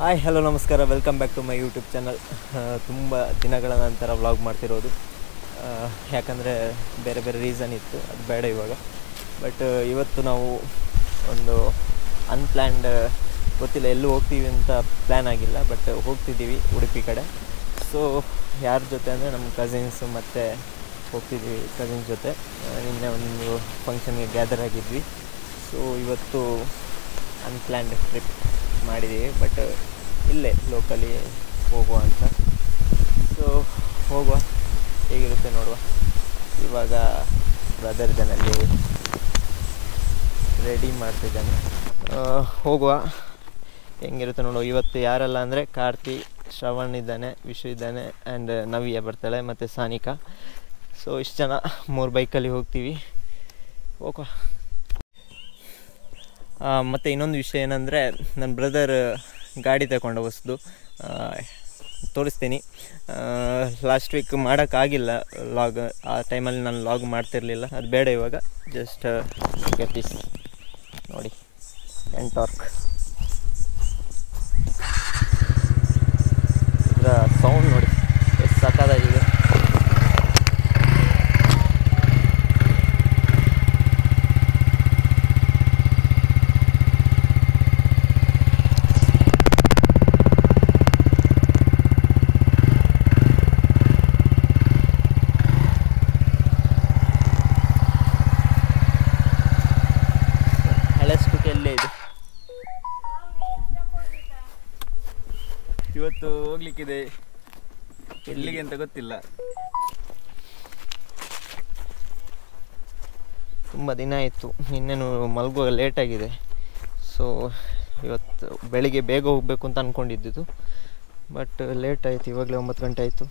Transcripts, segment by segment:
Hi hello ನಮಸ್ಕಾರ, welcome back to my YouTube channel. ತುಂಬ ದಿನಗಳ ನಂತರ ವ್ಲಾಗ್ ಮಾಡ್ತಿರೋದು, ಯಾಕಂದರೆ ಬೇರೆ ಬೇರೆ ರೀಸನ್ ಇತ್ತು, ಅದು ಬೇಡ ಇವಾಗ. ಬಟ್ ಇವತ್ತು ನಾವು ಒಂದು ಅನ್ಪ್ಲ್ಯಾನ್ಡ್, ಗೊತ್ತಿಲ್ಲ ಎಲ್ಲೂ ಹೋಗ್ತೀವಿ ಅಂತ ಪ್ಲ್ಯಾನ್ ಆಗಿಲ್ಲ, ಬಟ್ ಹೋಗ್ತಿದ್ದೀವಿ ಉಡುಪಿ ಕಡೆ. ಸೊ ಯಾರ ಜೊತೆ ಅಂದರೆ ನಮ್ಮ ಕಸಿನ್ಸು ಮತ್ತು ಹೋಗ್ತಿದ್ದೀವಿ ಕಸಿನ್ಸ್ ಜೊತೆ. ನಿನ್ನೆ ಒಂದು ಫಂಕ್ಷನ್ಗೆ ಗ್ಯಾದರ್ ಆಗಿದ್ವಿ. ಸೊ ಇವತ್ತು ಅನ್ಪ್ಲ್ಯಾನ್ಡ್ ಟ್ರಿಪ್ ಮಾಡಿದ್ದೀವಿ, ಬಟ್ ಇಲ್ಲೇ ಲೋಕಲಿ ಹೋಗುವ ಅಂತ. ಸೊ ಹೋಗುವ, ಹೇಗಿರುತ್ತೆ ನೋಡುವ. ಇವಾಗ ಬ್ರದರ್ ಇದನ್ನಲ್ಲಿ ರೆಡಿ ಮಾಡ್ತಿದ್ದಾನೆ, ಹೋಗುವ ಹೆಂಗಿರುತ್ತೆ ನೋಡುವ. ಇವತ್ತು ಯಾರೆಲ್ಲ ಅಂದರೆ ಕಾರ್ತಿ, ಶ್ರವಣ್ ಇದ್ದಾನೆ, ವಿಶು ಇದ್ದಾನೆ, ಆ್ಯಂಡ್ ನವ್ಯ ಬರ್ತಾಳೆ, ಮತ್ತು ಸಾನಿಕಾ. ಸೊ ಇಷ್ಟು ಜನ 3 ಬೈಕಲ್ಲಿ ಹೋಗ್ತೀವಿ, ಹೋಗುವ. ಮತ್ತು ಇನ್ನೊಂದು ವಿಷಯ ಏನಂದರೆ, ನನ್ನ ಬ್ರದರ್ ಗಾಡಿ ತಗೊಂಡು ಹೊಸದು ತೋರಿಸ್ತೀನಿ. ಲಾಸ್ಟ್ ವೀಕ್ ಮಾಡೋಕ್ಕಾಗಿಲ್ಲ ಲಾಗ್, ಆ ಟೈಮಲ್ಲಿ ನಾನು ಲಾಗ್ ಮಾಡ್ತಿರಲಿಲ್ಲ, ಅದು ಬೇಡ ಇವಾಗ. ಜಸ್ಟ್ ಗೆಟ್ ದಿಸ್ ನೋಡಿ, ಎಂಟಾರ್ಕ್ ಇದರ ಸೌಂಡ್ ನೋಡಿ ಎಷ್ಟು ಸಕ್ಕತ್ತಾಗಿದೆ. ಇವತ್ತು ಹೋಗ್ಲಿಕ್ಕಿದೆ, ಎಲ್ಲಿಗೆ ಅಂತ ಗೊತ್ತಿಲ್ಲ. ತುಂಬ ದಿನ ಆಯಿತು, ನಿನ್ನೆನೂ ಮಲಗುವಾಗ ಲೇಟಾಗಿದೆ. ಸೊ ಇವತ್ತು ಬೆಳಿಗ್ಗೆ ಬೇಗ ಹೋಗಬೇಕು ಅಂತ ಅಂದ್ಕೊಂಡಿದ್ದು, ಬಟ್ ಲೇಟ್ ಆಯಿತು. ಇವಾಗಲೇ 9 ಗಂಟೆ ಆಯಿತು.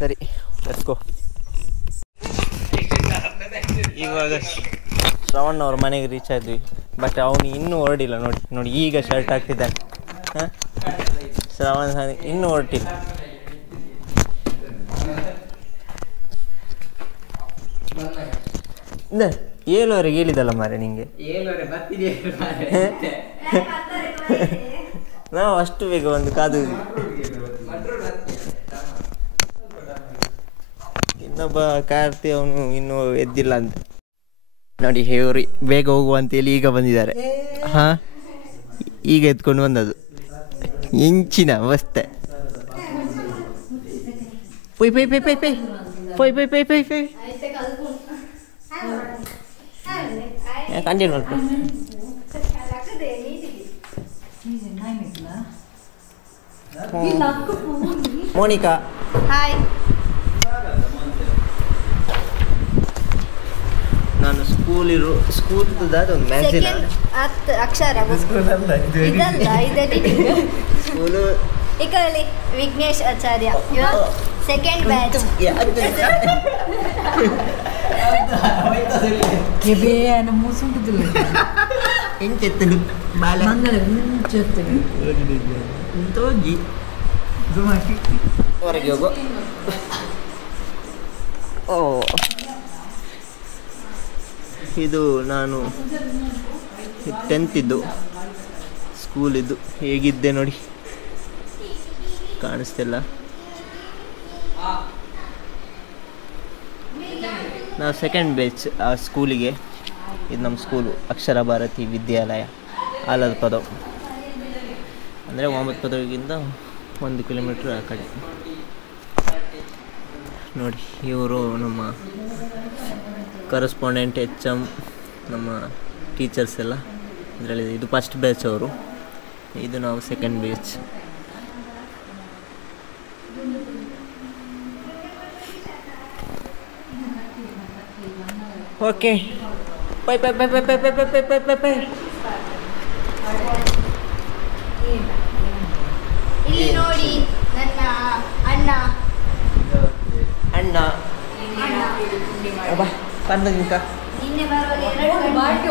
ಸರಿ, ಲೆಟ್ಸ್ ಗೋ. ಇವಾಗ ಶ್ರವಣ್ ಅವ್ರ ಮನೆಗೆ ರೀಚ್ ಆದ್ವಿ, ಬಟ್ ಅವನು ಇನ್ನೂ ಹೊರಡಿಲ್ಲ. ನೋಡಿ ಈಗ ಶರ್ಟ್ ಹಾಕ್ತಿದ್ದಾನೆ. ಹಾಂ, ಶ್ರವಣ್ ಇನ್ನೂ ಹೊರಟಿಲ್ಲ. ಏಳುವರೆಗೆ ಹೇಳಿದಲ್ಲ ಮಾರೆ ನಿಂಗೆ. ನಾವು ಅಷ್ಟು ಬೇಗ ಒಂದು ಕಾದು. ಇನ್ನೊಬ್ಬ ಕಾರ್ತಿ ಅವನು ಇನ್ನೂ ಎದ್ದಿಲ್ಲ ಅಂತ ನೋಡಿ. ಇವರು ಬೇಗ ಹೋಗುವ ಅಂತೇಳಿ ಈಗ ಬಂದಿದ್ದಾರೆ. ಹಾಂ, ಈಗ ಎತ್ಕೊಂಡು ಬಂದದ್ದು ಇಂಚಿನ ಅವಸ್ಥೆ. ಪೊಯ್ ಪೈ ಪೈ ಪೈ ಪೈ ಪೊಯ್ ಪೈ ಪೈ ಪೈ ಪೈ ಕಂಟಿನ್ಯೂ ಮಾಡ್ಕೊ. Monica hi. ನಾನು ಸ್ಕೂಲ್ದ ಒಂದು ಮ್ಯಾಗ್ಝಿನ್ ಅಕ್ಷರ ಸ್ಕೂಲು ಇಕಲಿ ವಿಘ್ನೇಶ್ ಆಚಾರ್ಯ ಸೆಕೆಂಡ್ ಬ್ಯಾಚ್. ಹೊರಗೆ ಹೋಗೋ. ಓ, ಇದು ನಾನು 10th ಇದ್ದು ಸ್ಕೂಲಿದ್ದು. ಹೇಗಿದ್ದೆ ನೋಡಿ, ಕಾಣಿಸ್ತಿಲ್ಲ. ನಾವು ಸೆಕೆಂಡ್ ಬ್ಯಾಚ್ ಆ ಸ್ಕೂಲಿಗೆ. ಇದು ನಮ್ಮ ಸ್ಕೂಲು ಅಕ್ಷರ ಭಾರತಿ ವಿದ್ಯಾಲಯ, ಆಲದ ಪದವು. ಅಂದರೆ 9 ಪದವಿಗಿಂತ 1 ಕಿಲೋಮೀಟ್ರ್ ಆ ಕಡೆ. ನೋಡಿ, ಇವರು ನಮ್ಮ ಕರೆಸ್ಪಾಂಡೆಂಟ್ HM, ನಮ್ಮ ಟೀಚರ್ಸ್ ಎಲ್ಲ ಇದರಲ್ಲಿ. ಇದು ಫಸ್ಟ್ ಬ್ಯಾಚ್ ಅವರು, ಇದು ನಾವು second batch. Okay, bye bye bye bye bye bye bye bye bye bye. ಇಲ್ಲಿ ನೋಡಿ ನನ್ನ ಅಣ್ಣ ಬಾ ಕಂದಕ ನಿನ್ನೆ ಬರುವಾಗ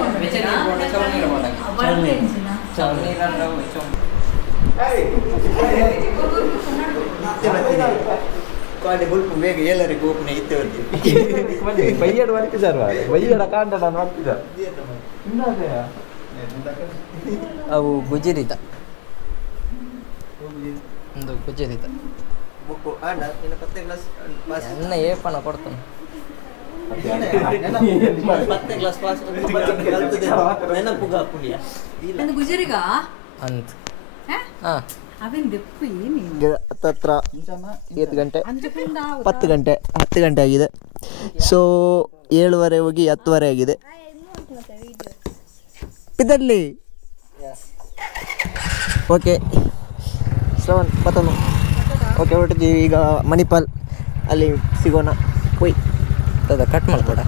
ಬುಲ್ಪು ಬೇಗ ಎಲ್ಲರಿಗೂ ಓಪನ್ ಇತ್ತೆ ಬರ್ತೀವಿ. ಬೈಯಡ್ ಬರ್ತಿದ್ದಾರೆ, ಬೈಯಡ ಕಾಂಡ ನಾನು ಮಾಡ್ತಿದ್ದ. ಅವು ಗುಜಿರಿತ ಒಂದು ಗುಜರಿತ ಬುಕ್ಕು ಆಂಡ ಇನ್ನು 10 ಗ್ಲಾಸ್ ಪಾಸ್ ಎನ್ನ ಏಪಣ ಕೊಡ್ತಾನೆ 10 ಗ್ಲಾಸ್ ಪಾಸ್ ನೆನಪುಗ ಪುಣ್ಯ ಒಂದು ಗುಜರಿಗ ಅಂತ ಹಾ ಹಾಂ ಅವೇನು ದೆಪ್ಪು ಏನು ಹತ್ರ 7 ಗಂಟೆ ಅಂಜಕೊಂಡ 10 ಗಂಟೆ 10 ಗಂಟೆ ಆಗಿದೆ ಸೊ 7:30 ಹೋಗಿ 10:30 ಆಗಿದೆ ಇದರಲ್ಲಿ ಓಕೆ ಶ್ರವಣ್ ಪತನು ಓಕೆ ಹೊರಟಿದ್ದೀವಿ ಈಗ ಮಣಿಪಾಲ್ ಅಲ್ಲಿ ಸಿಗೋಣ ಹೋಯ್ ಅದ ಕಟ್ ಮಾಡ್ಕೊಡ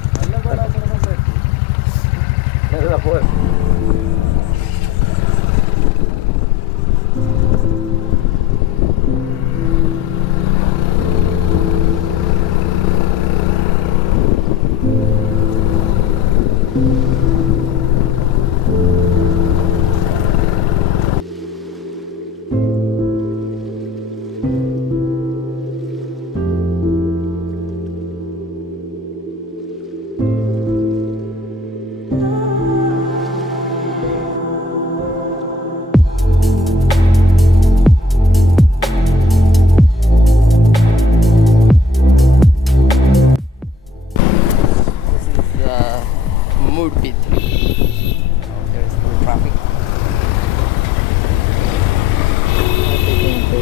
ಮೂಡ್ಬಿದ್ರಿ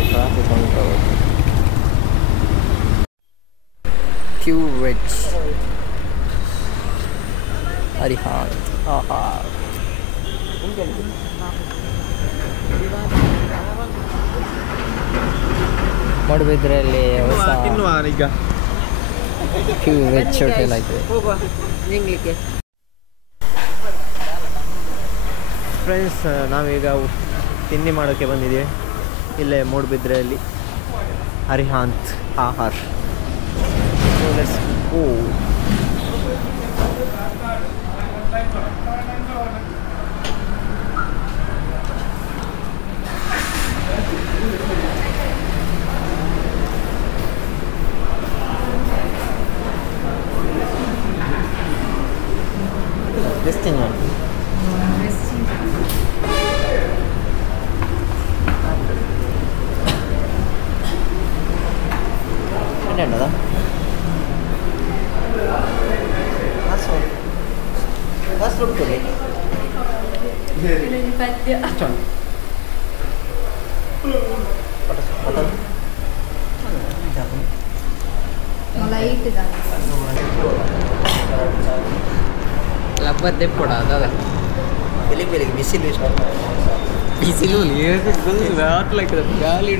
ಟ್ರಾಫಿಕ್ ಉಂಟು ಕ್ಯೂ ವೆಜ್ ಅರಿಹಾಂತ್ ಮೂಡುಬಿದ್ರೆಯಲ್ಲಿ ಹೊಸ ಈಗ ಕ್ಯೂ ವೆಜ್ ಹೋಟೆಲ್ ಆಗಿದೆ ಫ್ರೆಂಡ್ಸ್ ನಾವೀಗ ತಿಂಡಿ ಮಾಡೋಕ್ಕೆ ಬಂದಿದ್ದೀವಿ ಇಲ್ಲೇ ಮೂಡುಬಿದ್ರೆಯಲ್ಲಿ ಅರಿಹಾಂತ್ ಆಹಾರ್ ಓ this thing on என்னடா ಕಾಸು ಕೊಡ್ತೀರಿ ಲೈಟ್ ಲಬ್ಬದ್ದೆ ಕೊಡ ಅದ ಬೆಳಿಗ್ಗೆ ಬೆಳಿಗ್ಗೆ ಬಿಸಿಲು ಎಷ್ಟು ಬಿಸಿಲು ಹಾಕ್ಲಕ್ಕ ಗಾಳಿ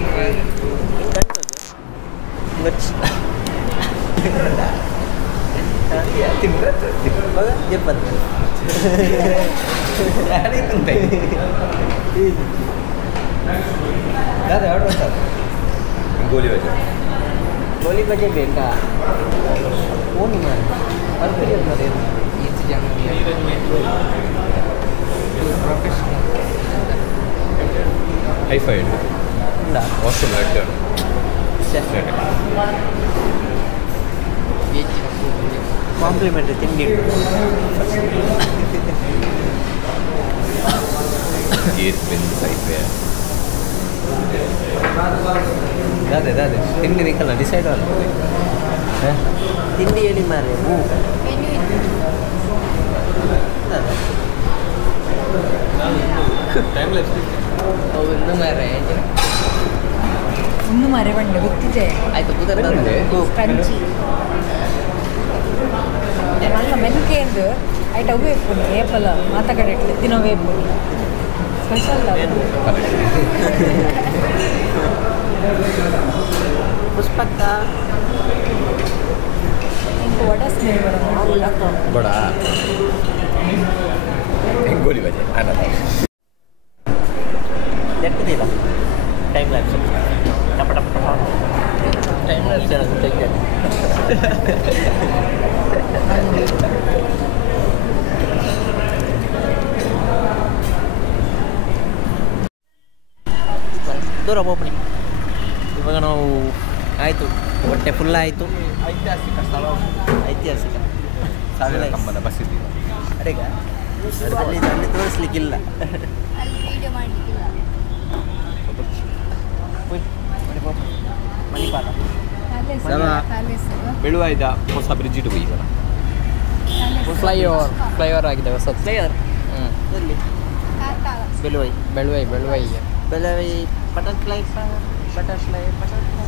ಗೋಲಿ ಬಜೆ ಗೋಲಿ ಬಜೆ ಬೇಕಾ ಓನಿ ಮಾಡಿ ಅದು ಈಚೆ ಜನ ಪ್ರೊಫೆಷನಲ್ ಹೈಫೈ ಉಂಟು ವಾಶ್ರೂಮ್ ಲೆಟರ್ ಕಾಂಪ್ಲಿಮೆಂಟ್ರಿ ತಿಂಡಿ ಹೈಫೈ ಅದೇ ತಿಂಡಿ ನಿಕ್ಕಲ್ಲ ಡಿಸೈಡ್ ಅಲ್ಲ ತಿಂಡಿ ಹೇಳಿ ಮಾರೆ ಒಂದು ಮಾರೆ ಒಂದು ಮರೆ ಬಂಡೆ ಗೊತ್ತಿದೆ ಆಯ್ತು ಕೂತಂದ್ರೆ ಕ್ರಂಚಿ ಅಲ್ಲ ಮೆನ್ಕೆ ಎಂದು ಐಟ್ ಅವು ವೇಪುನಿ ಏಪಲ ಮಾತಕಡೆ ಇಟ್ಟು ದಿನ ವೇಪುನಿ ಸ್ಪೆಷಲ್ ಪುಷ್ಪಕ್ಕ ಇಂಕು ವಡ ಸ್ಮೆಲ್ ಬರೋಲ್ಲ ಬಡ ಗೋಲಿ ಬಜೆ ಅನ್ನ ನೆಟ್ಟದಿಲ್ಲ ಟೈಮ್ ಲ್ಯಾಪ್ಸ್ ಟಪ ಟಪ ಟಪ ಟೈಮ್ ಲ್ಯಾಪ್ಸ್ ತೆಗೆ ದೂರ ಹೋಗ್ಬಿಡಿ ಇವಾಗ ನಾವು ಆಯಿತು ಹೊಟ್ಟೆ ಫುಲ್ ಆಯಿತು ಐತಿಹಾಸಿಕ ಸ್ಥಳ ಐತಿಹಾಸಿಕ ಸಾವಿರ ಕಂಬದ ಬಸ್ ಇದ್ದೀವಿ ಅಡೆಗ ಅಲ್ಲಿ ತೋರಿಸ್ಲಿಕ್ಕಿಲ್ಲ ಅಲ್ಲಿ ವಿಡಿಯೋ ಮಾಡಲಿಕ್ಕಿಲ್ಲ ಮಣಿಪಾಲ ಪ್ಯಾಲೇಸ್ ಬೆಳುವಾಯ್ದ ಹೊಸ ಬ್ರಿಡ್ಜ್ ಇಟ್ಟು ಈಗ ಫ್ಲೈಓವರ್ ಆಗಿದೆ ಹೊಸ ಪ್ಲೇಯರ್ ಎಲ್ಲಿ Beluvai Beluvai Belavai butterfly butterfly butterfly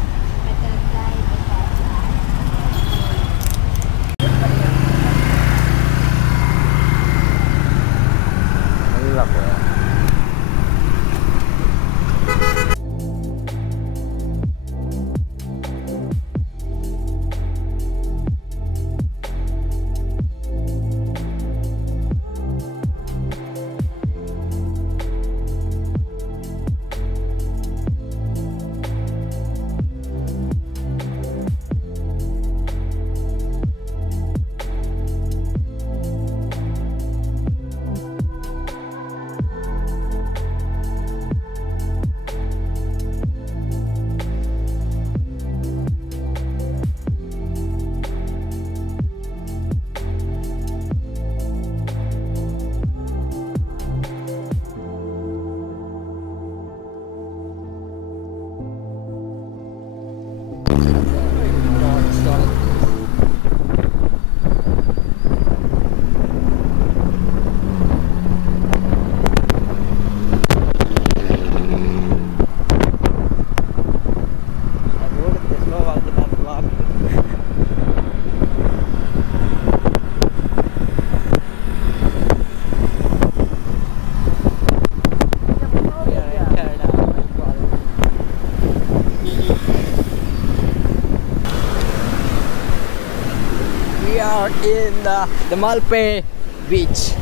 in the Malpe beach.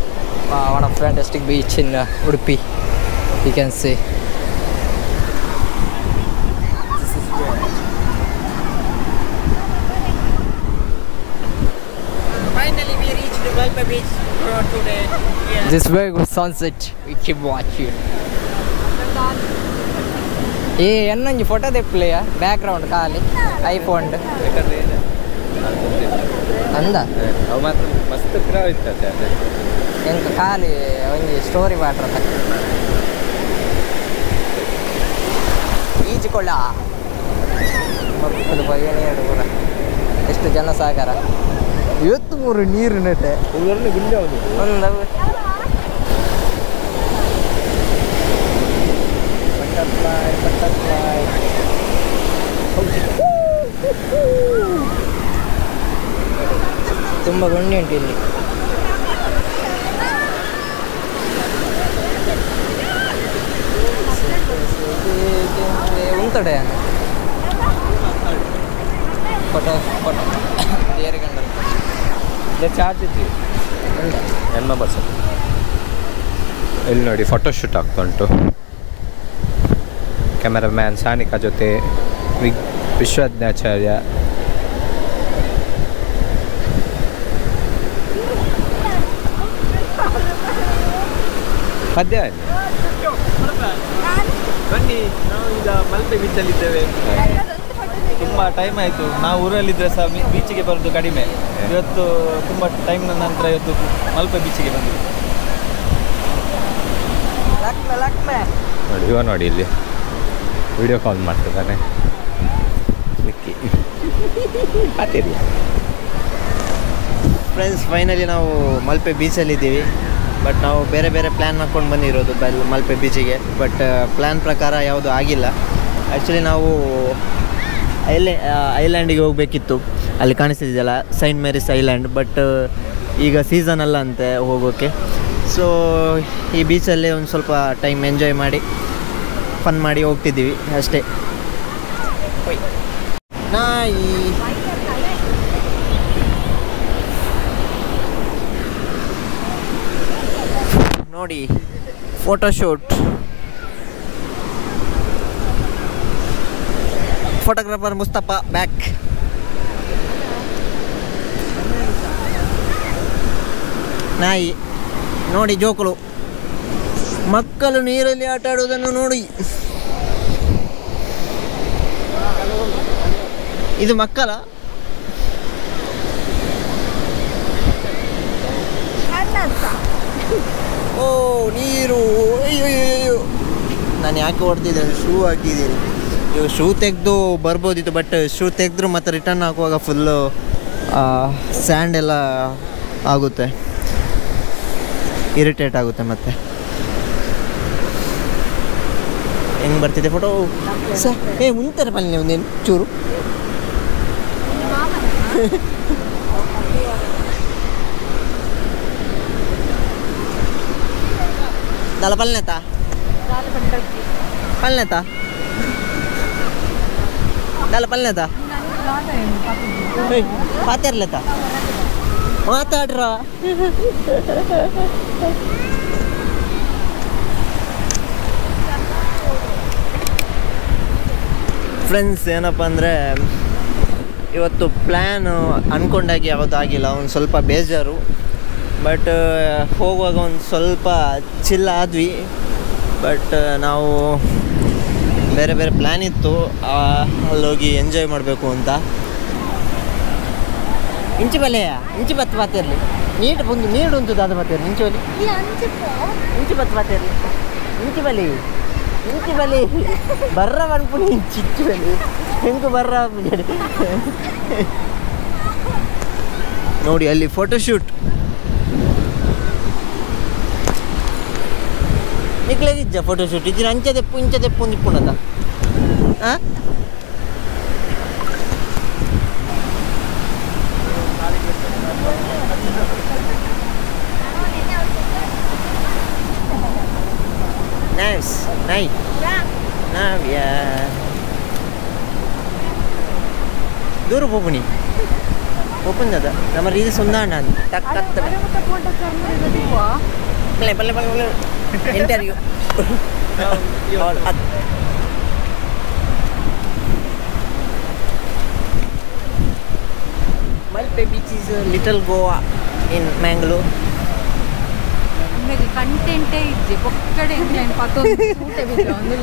Wow, what a fantastic beach in Udupi. You can see. Finally we reached the Malpe beach for today. Yeah. This very good sunset. We keep watching. ಎನ್ನೊಂದು photo ತೆಪ್ಪಲೆಯ background ಖಾಲಿ iPhone ಅಂದ ಅವು ಮಾತ್ರ ಮಸ್ತ್ ಕ್ರಾವ್ ಇರ್ತದೆ ಅದೇ ಎಂಕ ಖಾಲಿ ಒಂದು ಸ್ಟೋರಿ ಮಾಡ್ರದ ಈಜಿಕೊಳ್ಳ ಮಕ್ಕಳು ಬಯನೇಡು ಪೂರ ಎಷ್ಟು ಜನಸಾಗರ ಇವತ್ತು ಮೂರು ನೀರು ನೆಟ್ಟೆ ಊರಲ್ಲಿ ಗುಂಡೆ ಹೌದು ಒಂದು Butterfly, butterfly. ತುಂಬ ಗೊಂಡಿ ಉಂಟು ಇಲ್ಲಿ ಉಂಟಡೆ ಫೋಟೋ ಫೋಟೋ ಬೇರೆ ಗಂಡಲ್ಲ ಇಲ್ಲ ಚಾರ್ಜ್ ಇದ್ವಿ MS ಇಲ್ಲಿ ನೋಡಿ ಫೋಟೋಶೂಟ್ ಆಗ್ತಾ ಉಂಟು ಕ್ಯಾಮರಾಮ್ಯಾನ್ ಸಾನಿಕಾ ಜೊತೆ ವಿಶ್ವಜ್ಞಾಚಾರ್ಯ ಪದ್ಯ ಬನ್ನಿ ನಾವು ಈಗ ಮಲ್ಪೆ ಬೀಚಲ್ಲಿದ್ದೇವೆ ತುಂಬ ಟೈಮ್ ಆಯಿತು ನಾವು ಊರಲ್ಲಿದ್ದರೆ ಸಹ ಬೀಚಿಗೆ ಬರೋದು ಕಡಿಮೆ ಇವತ್ತು ತುಂಬ ಟೈಮ್ನ ನಂತರ ಇವತ್ತು ಮಲ್ಪೆ ಬೀಚಿಗೆ ಬಂದಿವಿ ನೋಡಿ ಇವ ನೋಡಿ ಇಲ್ಲಿ ವಿಡಿಯೋ ಕಾಲ್ ಮಾಡ್ತಿದ್ದಾನೆ ಮಿಕ್ಕಿ ಅತಿರಿಯ ಫ್ರೆಂಡ್ಸ್ ಫೈನಲಿ ನಾವು ಮಲ್ಪೆ ಬೀಚಲ್ಲಿದ್ದೀವಿ ಬಟ್ ನಾವು ಬೇರೆ ಬೇರೆ ಪ್ಲ್ಯಾನ್ ಹಾಕ್ಕೊಂಡು ಬಂದಿರೋದು ಮಲ್ಪೆ ಬೀಚಿಗೆ ಬಟ್ ಪ್ಲ್ಯಾನ್ ಪ್ರಕಾರ ಯಾವುದು ಆಗಿಲ್ಲ ಆ್ಯಕ್ಚುಲಿ ನಾವು ಐಲ್ಯಾಂಡಿಗೆ ಹೋಗಬೇಕಿತ್ತು ಅಲ್ಲಿ ಕಾಣಿಸ್ತಿದೆಯಲ್ಲ ಸೈಂಟ್ ಮೇರಿಸ್ ಐಲ್ಯಾಂಡ್ ಬಟ್ ಈಗ ಸೀಸನ್ ಅಲ್ಲ ಅಂತೆ ಹೋಗೋಕ್ಕೆ ಸೊ ಈ ಬೀಚಲ್ಲೇ ಒಂದು ಸ್ವಲ್ಪ ಟೈಮ್ ಎಂಜಾಯ್ ಮಾಡಿ ಫನ್ ಮಾಡಿ ಹೋಗ್ತಿದ್ದೀವಿ ಅಷ್ಟೇ ನಾಯಿ ನೋಡಿ ಫೋಟೋಶೂಟ್ ಫೋಟೋಗ್ರಾಫರ್ ಮುಸ್ತಫಾ ಬ್ಯಾಕ್ ನಾಯಿ ನೋಡಿ ಜೋಕುಳು ಮಕ್ಕಳು ನೀರಲ್ಲಿ ಆಟ ಆಡುವುದನ್ನು ನೋಡಿ ಇದು ಮಕ್ಕಳ ಓ ನೀರು ಅಯ್ಯೋ ಅಯ್ಯೋ ನಾನು ಯಾಕೆ ಹೊಡ್ತಿದ್ದೇನೆ ಶೂ ಹಾಕಿದ್ದೀನಿ ಇವಾಗ ಶೂ ತೆಗೆದು ಬರ್ಬೋದಿತ್ತು, ಬಟ್ ಶೂ ತೆಗೆದ್ರು ಮತ್ತು ರಿಟರ್ನ್ ಹಾಕುವಾಗ ಫುಲ್ಲು ಸ್ಯಾಂಡ್ ಎಲ್ಲ ಆಗುತ್ತೆ, ಇರಿಟೇಟ್ ಆಗುತ್ತೆ. ಮತ್ತು ಹೆಂಗೆ ಬರ್ತಿದೆ ಫೋಟೋ ಮುಂತಾರೆ ಬನ್ನಿ ಒಂದೇನು ಚೂರು. दाल पलनेता पलनेता दाल पलनेता पातेर्लेता ಮಾತಾಡ್ರ ಫ್ರೆಂಡ್ಸ್. ಏನಪ್ಪ ಅಂದರೆ ಇವತ್ತು ಪ್ಲ್ಯಾನು ಅಂದ್ಕೊಂಡಾಗಿ ಯಾವುದಾಗಿಲ್ಲ, ಒಂದು ಸ್ವಲ್ಪ ಬೇಜಾರು. ಬಟ್ ಹೋಗುವಾಗ ಒಂದು ಸ್ವಲ್ಪ ಚಿಲ್ ಆದ್ವಿ. ಬಟ್ ನಾವು ಬೇರೆ ಬೇರೆ ಪ್ಲ್ಯಾನ್ ಇತ್ತು, ಅಲ್ಲೋಗಿ ಎಂಜಾಯ್ ಮಾಡಬೇಕು ಅಂತ. ಇಂಚಿ ಬಲೆಯ ಇಂಚಿ ಬತ್ತು ಬಾತಿರಲಿ ನೀಟ್ ಬಂದು ನೀಡು ಉಂಟು ದಾದ ಬಾತಿರಲಿ ಇಂಚಿ ಬಲಿ ಇಂಚಿ ಬತ್ತು ಬಾತಿರಲಿ ಇಂಚಿ ಬಲಿ ಬರ್ರ ಅನ್ಪುಣಿ ಇಂಚಿ ಬಲಿ ಹೆಂಗೆ ಬರ್ರ ನೋಡಿ ಅಲ್ಲಿ ಫೋಟೋಶೂಟ್ ನಿಕ್ಲಾಗಿದ್ದ ಫೋಟೋಶೂಟ್ ಇದ್ರೆ ಇಂಚ ತೆಪ್ಪು ನಿಪ್ಪುಣದ ಹಾಂ. Nice, nice. Nah, ya. Dulu apa ni? Open dah. Nama ini sundan an. Tak kat. Pele. Interview. All at. Malpe Beach is a little Goa in Mangalore. ಕಂಟೆಂಟೇ ಇದ್ದೆ ಒಕ್ಕಡೆ ನಾನು ಪತ್ತೊಂದು ಊಟ ಬಿದ್ದು ಅಂದ್ರೆ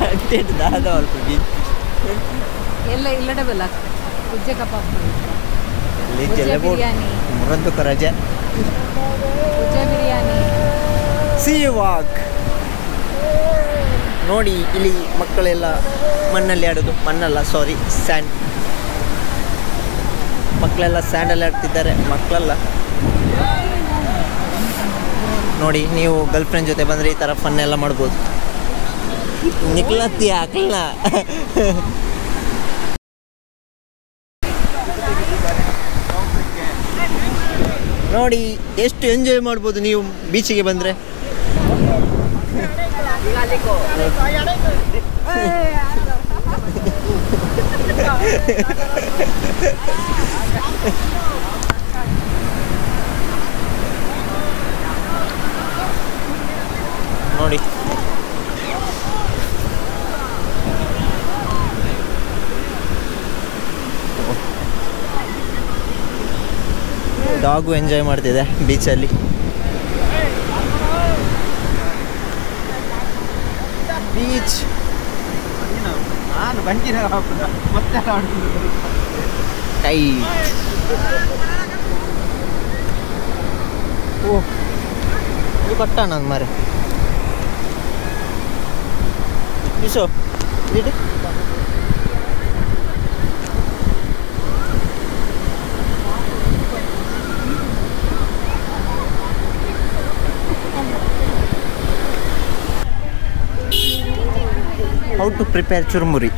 ಕಂಟೆಂಟ್ ದಾದ ಅಲ್ಪ ಬೀಚ್ ಎಲ್ಲ ಇಲ್ಲಡೆ ಬಲ್ಲ ಉಜ್ಜೆ ಕಬಾಬ್ ಬಿರಿಯಾನಿ ಮುರಂದು ಕರಜೆ ಉಜ್ಜೆ ಬಿರಿಯಾನಿ ಸೀ ವಾಕ್. ನೋಡಿ ಇಲ್ಲಿ ಮಕ್ಕಳೆಲ್ಲ ಮಣ್ಣಲ್ಲಿ ಆಡೋದು, ಮಣ್ಣಲ್ಲ ಸಾರಿ ಸ್ಯಾಂಡ್. ಮಕ್ಕಳೆಲ್ಲ ಸ್ಯಾಂಡಲ್ಲಿ ಆಡ್ತಿದ್ದಾರೆ, ಮಕ್ಕಳಲ್ಲ. ನೋಡಿ ನೀವು ಗರ್ಲ್ ಫ್ರೆಂಡ್ ಜೊತೆ ಬಂದರೆ ಈ ಥರ ಫನ್ ಎಲ್ಲ ಮಾಡ್ಬೋದು. ನಿಕ್ಲತ್ತಿ ಹಾಕಲ್ಲ ನೋಡಿ ಎಷ್ಟು ಎಂಜಾಯ್ ಮಾಡ್ಬೋದು ನೀವು ಬೀಚಿಗೆ ಬಂದರೆ. ನೋಡಿ ಡಾಗು ಎಂಜಾಯ್ ಮಾಡ್ತಿದೆ ಬೀಚಲ್ಲಿ. Beach tight. ಓ ಇದು ಕಟ್ಟ ನಾನು ಮಾರೆ Iso, ini. How to prepare churmuri?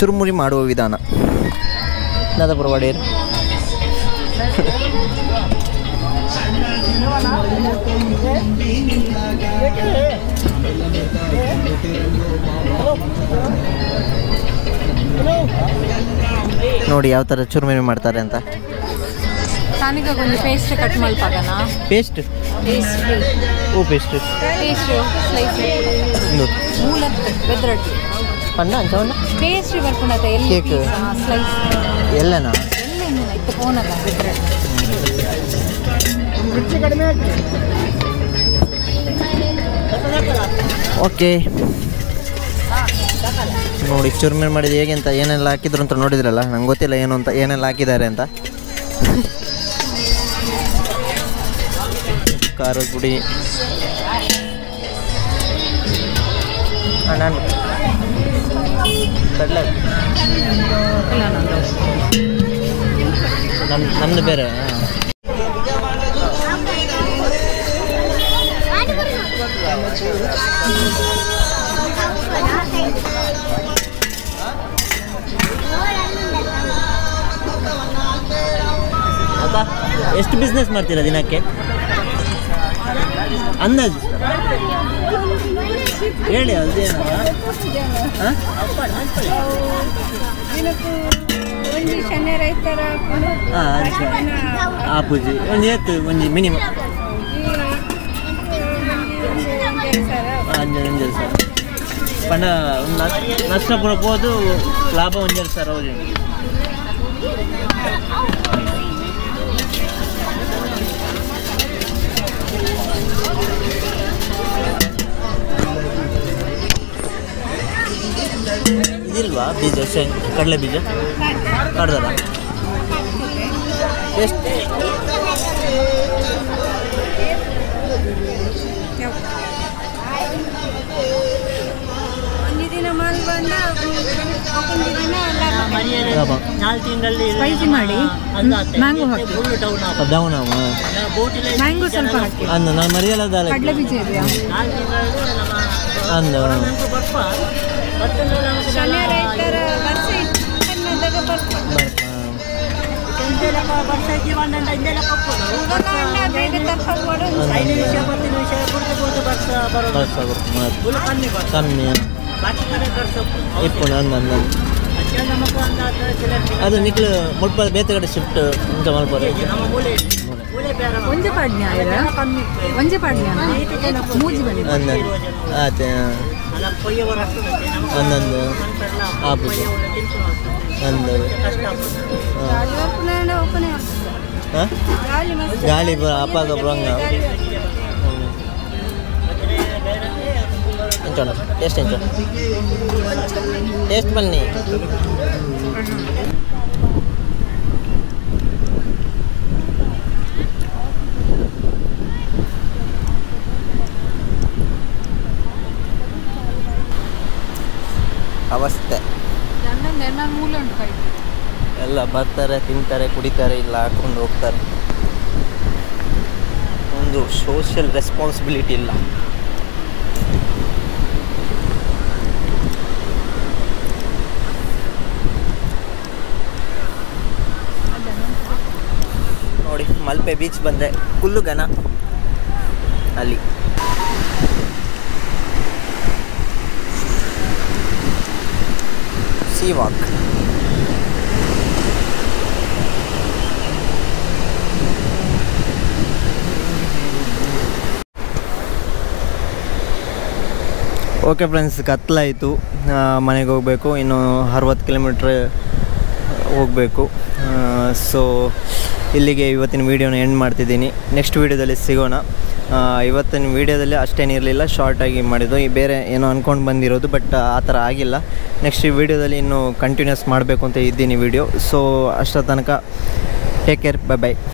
ಚುರುಮುರಿ ಮಾಡುವ ವಿಧಾನ ನಾದ ಪರವಾಡೇರು. ನೋಡಿ ಯಾವ ಥರ ಚುರುಮುರಿ ಮಾಡ್ತಾರೆ ಅಂತ. ತಾನಿಗೆ ಒಂದು ಪೇಸ್ಟ್ ಕಟ್ ಮಲ್ಪಾಗನಾ? ಪೇಸ್ಟ್ ಓ ಪೇಸ್ಟ್ ಸ್ಲೈಸ್ ಮೂಲದ್ದು ಬೆದ್ರೊಟ್ಟಿ ಪಣ್ಣ ಅಂಚವನ್ನ ಪೇಸ್ಟ್ ಬರ್ಕೊಂಡಾತ ಎಲ್ಲಿ ಕೇಕ್ ಸ್ಲೈಸ್ ಎಲ್ಲನಾ ಎಲ್ಲ ಇತ್ತು ಫೋನಲ್ಲ ಬೆದ್ರೊಟ್ಟಿ ಓಕೆ ನೋಡಿ ಚುರ್ಮುರಿ ಮಾಡಿದ್ದು ಹೇಗೆ ಅಂತ ಏನೆಲ್ಲ ಹಾಕಿದ್ರು ಅಂತ ನೋಡಿದ್ರಲ್ಲ, ನಂಗೆ ಗೊತ್ತಿಲ್ಲ ಏನು ಅಂತ ಏನೆಲ್ಲ ಹಾಕಿದ್ದಾರೆ ಅಂತ. ಖಾರದ ಪುಡಿ, ನಾನು ಕಡಲೆ ನಮ್ಮದು ಬೇರೆ. ಅಕ್ಕ ಎಷ್ಟು ಬಿಸ್ನೆಸ್ ಮಾಡ್ತೀರಾ ದಿನಕ್ಕೆ ಅಂದಾಜು ಹೇಳಿ? ಅದೇನು ಹಾಂ ಆಪೂಜಿ ಒಂದು ಏತು ಒಂದು ಮಿನಿಮಮ್ ಒಂಜಿ ಸರ್ ಪಂಡ ನಷ್ಟ ಪೂರ ಹೋದು ಲಾಭ 1 ಸರ್ ಹೌದು. ಇದಿಲ್ವಾ ಬೀಜ ಕಡಲೆ ಬೀಜ ಕಡ್ದಲ್ಲ ಎಷ್ಟು? ಸ್ಪೈಸಿ ಮಾಡಿ ಮ್ಯಾಂಗೋ ಹಾಕಿ ಡೌನ್ ಮ್ಯಾಂಗೋ ಸ್ವಲ್ಪ ಹಾಕಿ ಅಂದ ನಾನು ಮರಿಯಲ್ಲದ ಕಡಲೆ ಬೀಜ ಇದೆಯಾ ಅಂದ ಕಮ್ಮಿ ಇಪ್ಪು ಅಂದ ಅದು ನಿಕ್ಲು ಮುಲ್ಪ ಬೇತೆ ಕಡೆ ಶಿಫ್ಟ್ ಇಂಥ ಮಲ್ಪರೆ ಒಂಜೆ ಪಾಡ್ನ್ಯ ಒಂಜೆ ಪಾಡ್ನ್ಯ ಮೂಜಿ ಬನ್ನಿ ಅಂದ ಆತೆ ಒಂದೊಂದು ಆಪುಜಿ ಅಂದು ಹಾಂ ಗಾಳಿ ಅಪ್ಪಾಗ ಬರಂಗ ಎಂಚೋಣ ಟೇಸ್ಟ್ ಎಂಚೋ ಟೇಸ್ಟ್ ಬನ್ನಿ. ಅವಸ್ಥೆ ಎಲ್ಲ ಬರ್ತಾರೆ, ತಿಂತಾರೆ, ಕುಡಿತಾರೆ, ಇಲ್ಲ ಹಾಕೊಂಡು ಹೋಗ್ತಾರೆ. ಒಂದು ಸೋಷಿಯಲ್ ರೆಸ್ಪಾನ್ಸಿಬಿಲಿಟಿ ಇಲ್ಲ. ನೋಡಿ ಮಲ್ಪೆ ಬೀಚ್ ಬಂದರೆ ಕುಲ್ಲುಗನ ಅಲ್ಲಿ ಸೀ ವಾಕ್. ಓಕೆ ಫ್ರೆಂಡ್ಸ್, ಕತ್ಲಾಯಿತು, ಮನೆಗೆ ಹೋಗಬೇಕು. ಇನ್ನು 60 ಕಿಲೋಮೀಟ್ರ್ ಹೋಗಬೇಕು. ಸೊ ಇಲ್ಲಿಗೆ ಇವತ್ತಿನ ವೀಡಿಯೋನ ಎಂಡ್ ಮಾಡ್ತಿದ್ದೀನಿ. ನೆಕ್ಸ್ಟ್ ವೀಡಿಯೋದಲ್ಲಿ ಸಿಗೋಣ. ಇವತ್ತಿನ ವೀಡಿಯೋದಲ್ಲಿ ಅಷ್ಟೇನಿರಲಿಲ್ಲ, ಶಾರ್ಟಾಗಿ ಮಾಡಿದ್ದು, ಬೇರೆ ಏನೋ ಅಂದ್ಕೊಂಡು ಬಂದಿರೋದು, ಬಟ್ ಆ ಥರ ಆಗಿಲ್ಲ. ನೆಕ್ಸ್ಟ್ ವೀಡಿಯೋದಲ್ಲಿ ಇನ್ನೂ ಕಂಟಿನ್ಯೂಸ್ ಮಾಡಬೇಕು ಅಂತ ಇದ್ದೀನಿ ವೀಡಿಯೋ. ಸೊ ಅಷ್ಟರ ತನಕ ಟೇಕ್ ಕೇರ್, ಬೈ ಬೈ.